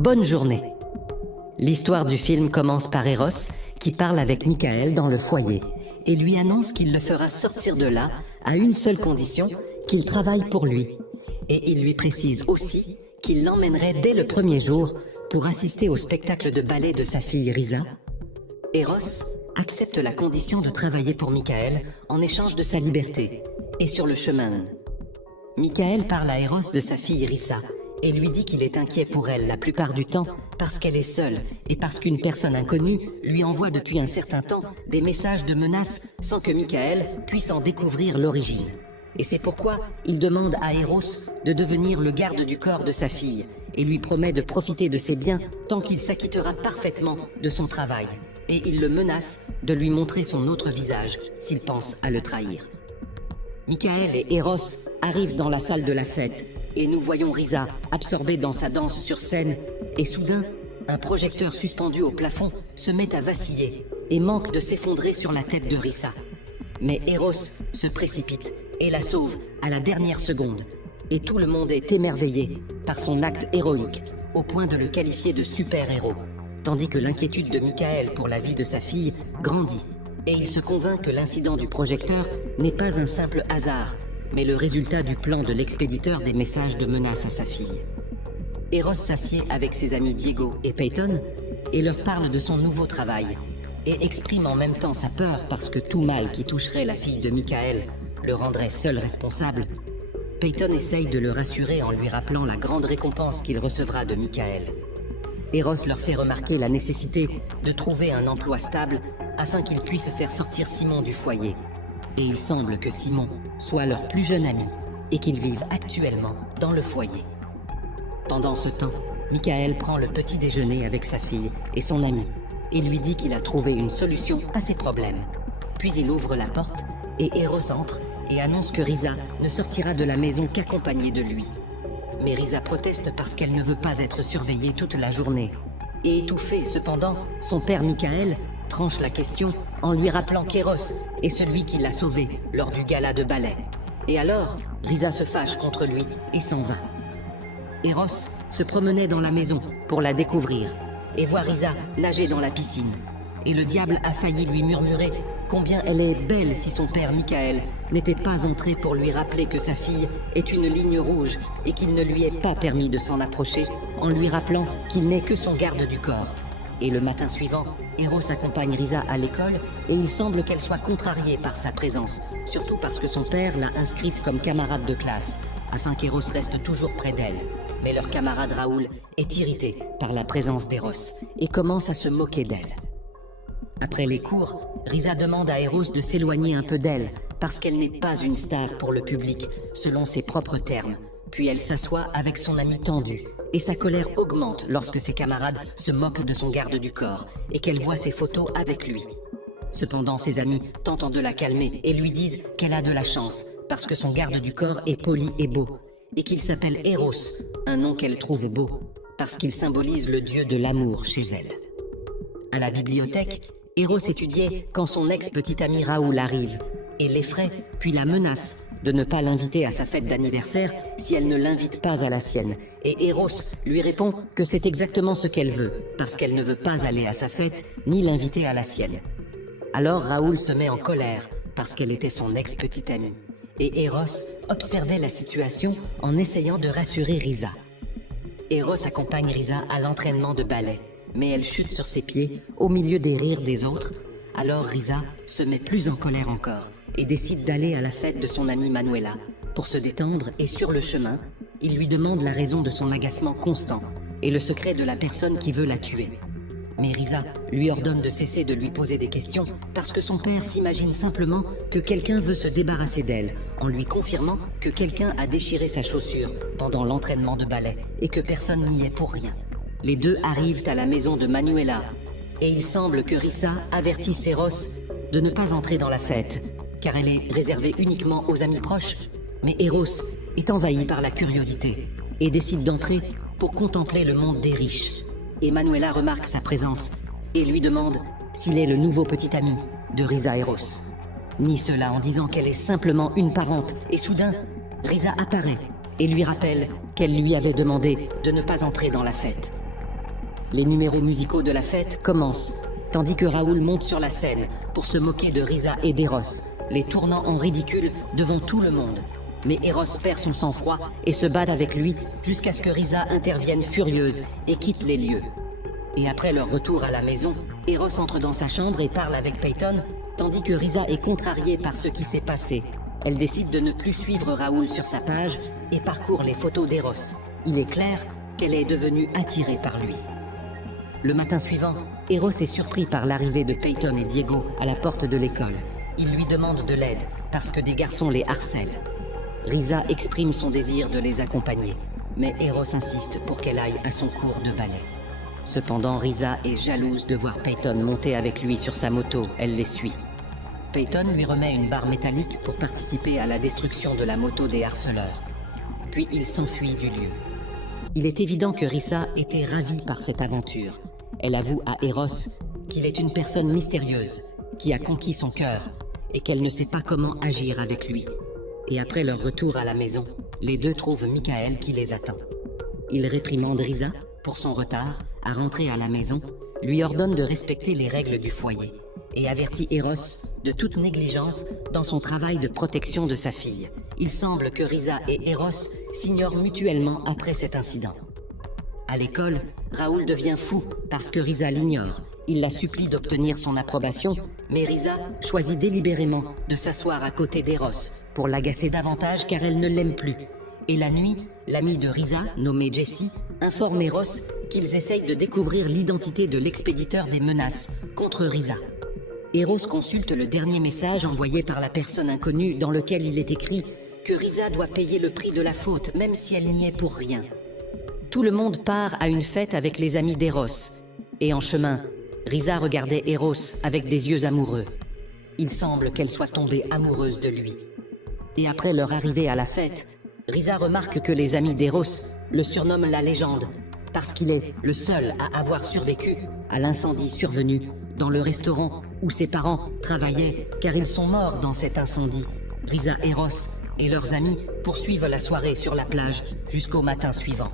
Bonne journée. L'histoire du film commence par Eros, qui parle avec Michael dans le foyer, et lui annonce qu'il le fera sortir de là à une seule condition, qu'il travaille pour lui. Et il lui précise aussi qu'il l'emmènerait dès le premier jour pour assister au spectacle de ballet de sa fille Risa. Eros accepte la condition de travailler pour Michael en échange de sa liberté. Et sur le chemin, Michael parle à Eros de sa fille Risa et lui dit qu'il est inquiet pour elle la plupart du temps parce qu'elle est seule et parce qu'une personne inconnue lui envoie depuis un certain temps des messages de menaces sans que Michael puisse en découvrir l'origine. Et c'est pourquoi il demande à Eros de devenir le garde du corps de sa fille et lui promet de profiter de ses biens tant qu'il s'acquittera parfaitement de son travail. Et il le menace de lui montrer son autre visage s'il pense à le trahir. Michael et Eros arrivent dans la salle de la fête et nous voyons Risa absorbée dans sa danse sur scène et soudain, un projecteur suspendu au plafond se met à vaciller et manque de s'effondrer sur la tête de Risa. Mais Eros se précipite et la sauve à la dernière seconde et tout le monde est émerveillé par son acte héroïque au point de le qualifier de super-héros. Tandis que l'inquiétude de Michael pour la vie de sa fille grandit, et il se convainc que l'incident du projecteur n'est pas un simple hasard, mais le résultat du plan de l'expéditeur des messages de menace à sa fille. Eros s'assied avec ses amis Diego et Peyton et leur parle de son nouveau travail, et exprime en même temps sa peur parce que tout mal qui toucherait la fille de Michael le rendrait seul responsable. Peyton essaye de le rassurer en lui rappelant la grande récompense qu'il recevra de Michael. Eros leur fait remarquer la nécessité de trouver un emploi stable afin qu'ils puissent faire sortir Simon du foyer. Et il semble que Simon soit leur plus jeune ami et qu'ils vivent actuellement dans le foyer. Pendant ce temps, Michael prend le petit déjeuner avec sa fille et son ami et lui dit qu'il a trouvé une solution à ses problèmes. Puis il ouvre la porte et Eros entre et annonce que Risa ne sortira de la maison qu'accompagnée de lui. Mais Risa proteste parce qu'elle ne veut pas être surveillée toute la journée. Et étouffée, cependant, son père Michael tranche la question en lui rappelant qu'Eros est celui qui l'a sauvée lors du gala de ballet. Et alors, Risa se fâche contre lui et s'en va. Eros se promenait dans la maison pour la découvrir et voit Risa nager dans la piscine. Et le diable a failli lui murmurer combien elle est belle si son père Michael n'était pas entré pour lui rappeler que sa fille est une ligne rouge et qu'il ne lui est pas permis de s'en approcher en lui rappelant qu'il n'est que son garde du corps. Et le matin suivant, Eros accompagne Risa à l'école et il semble qu'elle soit contrariée par sa présence, surtout parce que son père l'a inscrite comme camarade de classe, afin qu'Eros reste toujours près d'elle. Mais leur camarade Raoul est irrité par la présence d'Eros et commence à se moquer d'elle. Après les cours, Risa demande à Eros de s'éloigner un peu d'elle parce qu'elle n'est pas une star pour le public, selon ses propres termes. Puis elle s'assoit avec son ami tendu et sa colère augmente lorsque ses camarades se moquent de son garde du corps et qu'elle voit ses photos avec lui. Cependant, ses amis tentent de la calmer et lui disent qu'elle a de la chance parce que son garde du corps est poli et beau et qu'il s'appelle Eros, un nom qu'elle trouve beau parce qu'il symbolise le dieu de l'amour chez elle. À la bibliothèque, Eros étudiait quand son ex-petit ami Raoul arrive et l'effraie puis la menace de ne pas l'inviter à sa fête d'anniversaire si elle ne l'invite pas à la sienne. Et Eros lui répond que c'est exactement ce qu'elle veut parce qu'elle ne veut pas aller à sa fête ni l'inviter à la sienne. Alors Raoul se met en colère parce qu'elle était son ex-petite amie et Eros observait la situation en essayant de rassurer Risa. Eros accompagne Risa à l'entraînement de ballet, mais elle chute sur ses pieds au milieu des rires des autres. Alors Risa se met plus en colère encore et décide d'aller à la fête de son amie Manuela pour se détendre et sur le chemin, il lui demande la raison de son agacement constant et le secret de la personne qui veut la tuer. Mais Risa lui ordonne de cesser de lui poser des questions parce que son père s'imagine simplement que quelqu'un veut se débarrasser d'elle en lui confirmant que quelqu'un a déchiré sa chaussure pendant l'entraînement de ballet et que personne n'y est pour rien. Les deux arrivent à la maison de Manuela et il semble que Risa avertisse Eros de ne pas entrer dans la fête car elle est réservée uniquement aux amis proches. Mais Eros est envahi par la curiosité et décide d'entrer pour contempler le monde des riches. Et Manuela remarque sa présence et lui demande s'il est le nouveau petit ami de Risa Eros. Nie cela en disant qu'elle est simplement une parente et soudain, Risa apparaît et lui rappelle qu'elle lui avait demandé de ne pas entrer dans la fête. Les numéros musicaux de la fête commencent, tandis que Raoul monte sur la scène pour se moquer de Risa et d'Eros, les tournant en ridicule devant tout le monde. Mais Eros perd son sang-froid et se bat avec lui jusqu'à ce que Risa intervienne furieuse et quitte les lieux. Et après leur retour à la maison, Eros entre dans sa chambre et parle avec Peyton, tandis que Risa est contrariée par ce qui s'est passé. Elle décide de ne plus suivre Raoul sur sa page et parcourt les photos d'Eros. Il est clair qu'elle est devenue attirée par lui. Le matin suivant, Eros est surpris par l'arrivée de Peyton et Diego à la porte de l'école. Il lui demande de l'aide parce que des garçons les harcèlent. Risa exprime son désir de les accompagner, mais Eros insiste pour qu'elle aille à son cours de ballet. Cependant, Risa est jalouse de voir Peyton monter avec lui sur sa moto, elle les suit. Peyton lui remet une barre métallique pour participer à la destruction de la moto des harceleurs. Puis il s'enfuit du lieu. Il est évident que Risa était ravie par cette aventure. Elle avoue à Eros qu'il est une personne mystérieuse, qui a conquis son cœur, et qu'elle ne sait pas comment agir avec lui. Et après leur retour à la maison, les deux trouvent Michael qui les attend. Il réprimande Risa pour son retard à rentrer à la maison, lui ordonne de respecter les règles du foyer et avertit Eros de toute négligence dans son travail de protection de sa fille. Il semble que Risa et Eros s'ignorent mutuellement après cet incident. À l'école, Raoul devient fou parce que Risa l'ignore. Il la supplie d'obtenir son approbation, mais Risa choisit délibérément de s'asseoir à côté d'Eros pour l'agacer davantage car elle ne l'aime plus. Et la nuit, l'ami de Risa, nommé Jesse, informe Eros qu'ils essayent de découvrir l'identité de l'expéditeur des menaces contre Risa. Eros consulte le dernier message envoyé par la personne inconnue dans lequel il est écrit que Risa doit payer le prix de la faute même si elle n'y est pour rien. Tout le monde part à une fête avec les amis d'Eros. Et en chemin, Risa regardait Eros avec des yeux amoureux. Il semble qu'elle soit tombée amoureuse de lui. Et après leur arrivée à la fête, Risa remarque que les amis d'Eros le surnomment la légende parce qu'il est le seul à avoir survécu à l'incendie survenu dans le restaurant où ses parents travaillaient car ils sont morts dans cet incendie. Risa, Eros et leurs amis poursuivent la soirée sur la plage jusqu'au matin suivant.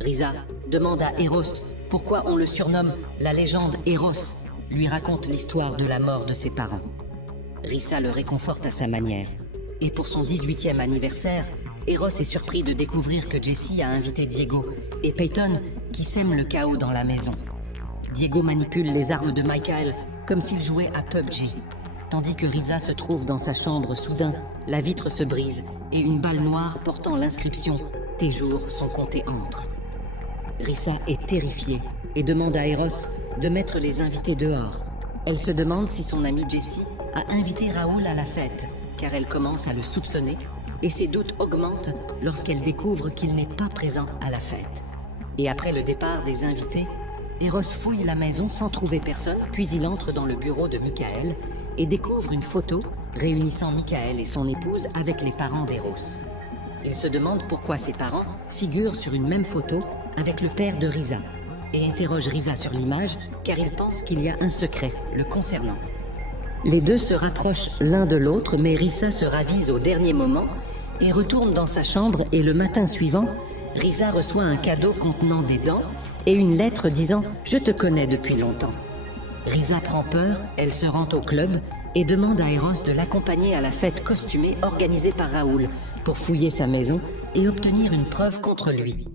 Risa demande à Eros pourquoi on le surnomme la légende Eros, lui raconte l'histoire de la mort de ses parents. Risa le réconforte à sa manière. Et pour son 18e anniversaire, Eros est surpris de découvrir que Jesse a invité Diego et Peyton qui sèment le chaos dans la maison. Diego manipule les armes de Michael comme s'il jouait à PUBG. Tandis que Risa se trouve dans sa chambre, soudain, la vitre se brise et une balle noire portant l'inscription « Tes jours sont comptés entre ». Risa est terrifiée et demande à Eros de mettre les invités dehors. Elle se demande si son amie Jessie a invité Raoul à la fête, car elle commence à le soupçonner et ses doutes augmentent lorsqu'elle découvre qu'il n'est pas présent à la fête. Et après le départ des invités, Eros fouille la maison sans trouver personne, puis il entre dans le bureau de Michael et découvre une photo réunissant Michael et son épouse avec les parents d'Eros. Il se demande pourquoi ses parents figurent sur une même photo avec le père de Risa et interroge Risa sur l'image car il pense qu'il y a un secret le concernant. Les deux se rapprochent l'un de l'autre mais Risa se ravise au dernier moment et retourne dans sa chambre et le matin suivant, Risa reçoit un cadeau contenant des dents et une lettre disant « Je te connais depuis longtemps ». Risa prend peur, elle se rend au club et demande à Eros de l'accompagner à la fête costumée organisée par Raoul pour fouiller sa maison et obtenir une preuve contre lui.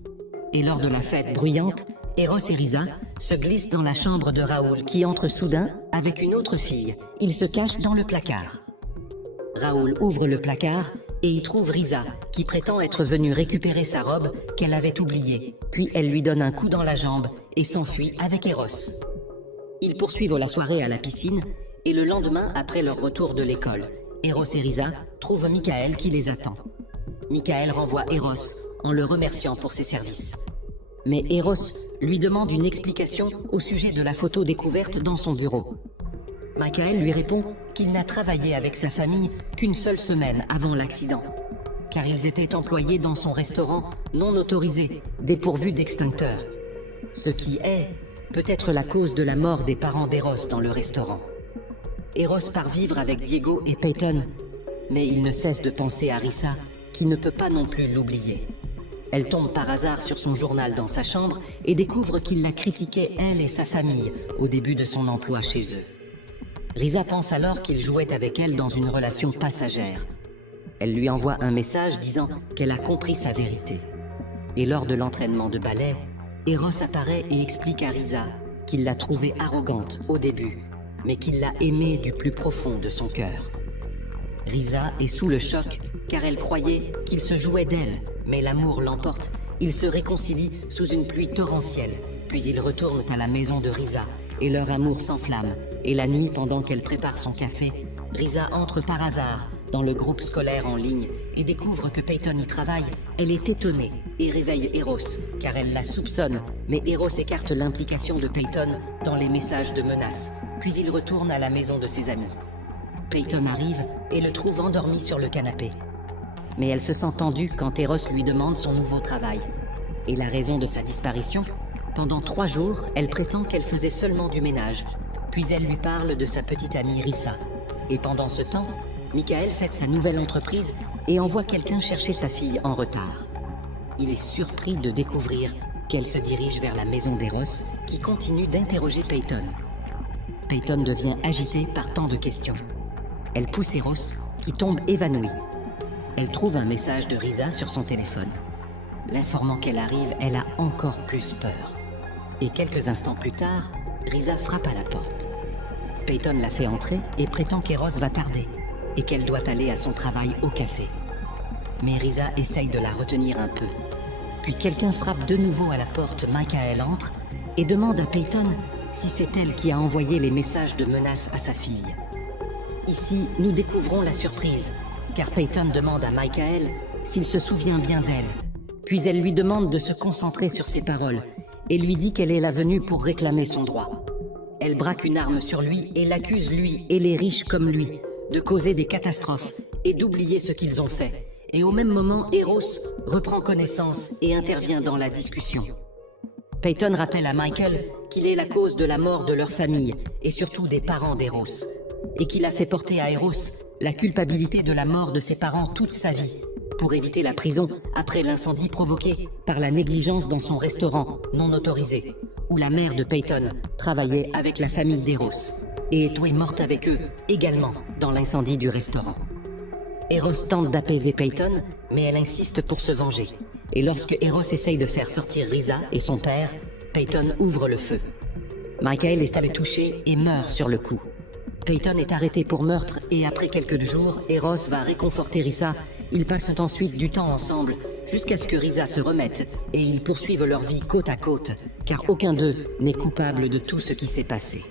Et lors de la fête bruyante, Eros et Risa se glissent dans la chambre de Raoul qui entre soudain avec une autre fille. Ils se cachent dans le placard. Raoul ouvre le placard et y trouve Risa qui prétend être venue récupérer sa robe qu'elle avait oubliée. Puis elle lui donne un coup dans la jambe et s'enfuit avec Eros. Ils poursuivent la soirée à la piscine et le lendemain, après leur retour de l'école, Eros et Risa trouvent Michael qui les attend. Michael renvoie Eros en le remerciant pour ses services. Mais Eros lui demande une explication au sujet de la photo découverte dans son bureau. Michael lui répond qu'il n'a travaillé avec sa famille qu'une seule semaine avant l'accident, car ils étaient employés dans son restaurant non autorisé, dépourvu d'extincteur. Ce qui est peut-être la cause de la mort des parents d'Eros dans le restaurant. Eros part vivre avec Diego et Peyton, mais il ne cesse de penser à Risa, qui ne peut pas non plus l'oublier. Elle tombe par hasard sur son journal dans sa chambre et découvre qu'il la critiquait, elle et sa famille, au début de son emploi chez eux. Risa pense alors qu'il jouait avec elle dans une relation passagère. Elle lui envoie un message disant qu'elle a compris sa vérité. Et lors de l'entraînement de ballet, Eros apparaît et explique à Risa qu'il l'a trouvée arrogante au début, mais qu'il l'a aimée du plus profond de son cœur. Risa est sous le choc car elle croyait qu'il se jouait d'elle, mais l'amour l'emporte. Ils se réconcilient sous une pluie torrentielle, puis ils retournent à la maison de Risa et leur amour s'enflamme. Et la nuit, pendant qu'elle prépare son café, Risa entre par hasard dans le groupe scolaire en ligne et découvre que Peyton y travaille. Elle est étonnée et réveille Eros, car elle la soupçonne, mais Eros écarte l'implication de Peyton dans les messages de menaces. Puis il retourne à la maison de ses amis. Peyton arrive et le trouve endormi sur le canapé. Mais elle se sent tendue quand Eros lui demande son nouveau travail. Et la raison de sa disparition? Pendant 3 jours, elle prétend qu'elle faisait seulement du ménage. Puis elle lui parle de sa petite amie Risa. Et pendant ce temps, Michael fête sa nouvelle entreprise et envoie quelqu'un chercher sa fille en retard. Il est surpris de découvrir qu'elle se dirige vers la maison d'Eros, qui continue d'interroger Peyton. Peyton devient agitée par tant de questions. Elle pousse Eros, qui tombe évanoui. Elle trouve un message de Risa sur son téléphone. L'informant qu'elle arrive, elle a encore plus peur. Et quelques instants plus tard, Risa frappe à la porte. Peyton la fait entrer et prétend qu'Eros va tarder et qu'elle doit aller à son travail au café. Mais Risa essaye de la retenir un peu. Puis quelqu'un frappe de nouveau à la porte. Michael entre et demande à Peyton si c'est elle qui a envoyé les messages de menace à sa fille. Ici, nous découvrons la surprise, car Peyton demande à Michael s'il se souvient bien d'elle. Puis elle lui demande de se concentrer sur ses paroles et lui dit qu'elle est la venue pour réclamer son droit. Elle braque une arme sur lui et l'accuse, lui et les riches comme lui, de causer des catastrophes et d'oublier ce qu'ils ont fait. Et au même moment, Eros reprend connaissance et intervient dans la discussion. Peyton rappelle à Michael qu'il est la cause de la mort de leur famille et surtout des parents d'Eros, et qu'il a fait porter à Eros la culpabilité de la mort de ses parents toute sa vie, pour éviter la prison après l'incendie provoqué par la négligence dans son restaurant non autorisé, où la mère de Peyton travaillait avec la famille d'Eros et est morte avec eux également dans l'incendie du restaurant. Eros tente d'apaiser Peyton, mais elle insiste pour se venger. Et lorsque Eros essaye de faire sortir Risa et son père, Peyton ouvre le feu. Michael est touché et meurt sur le coup. Peyton est arrêté pour meurtre et après quelques jours, Eros va réconforter Risa. Ils passent ensuite du temps ensemble jusqu'à ce que Risa se remette et ils poursuivent leur vie côte à côte, car aucun d'eux n'est coupable de tout ce qui s'est passé.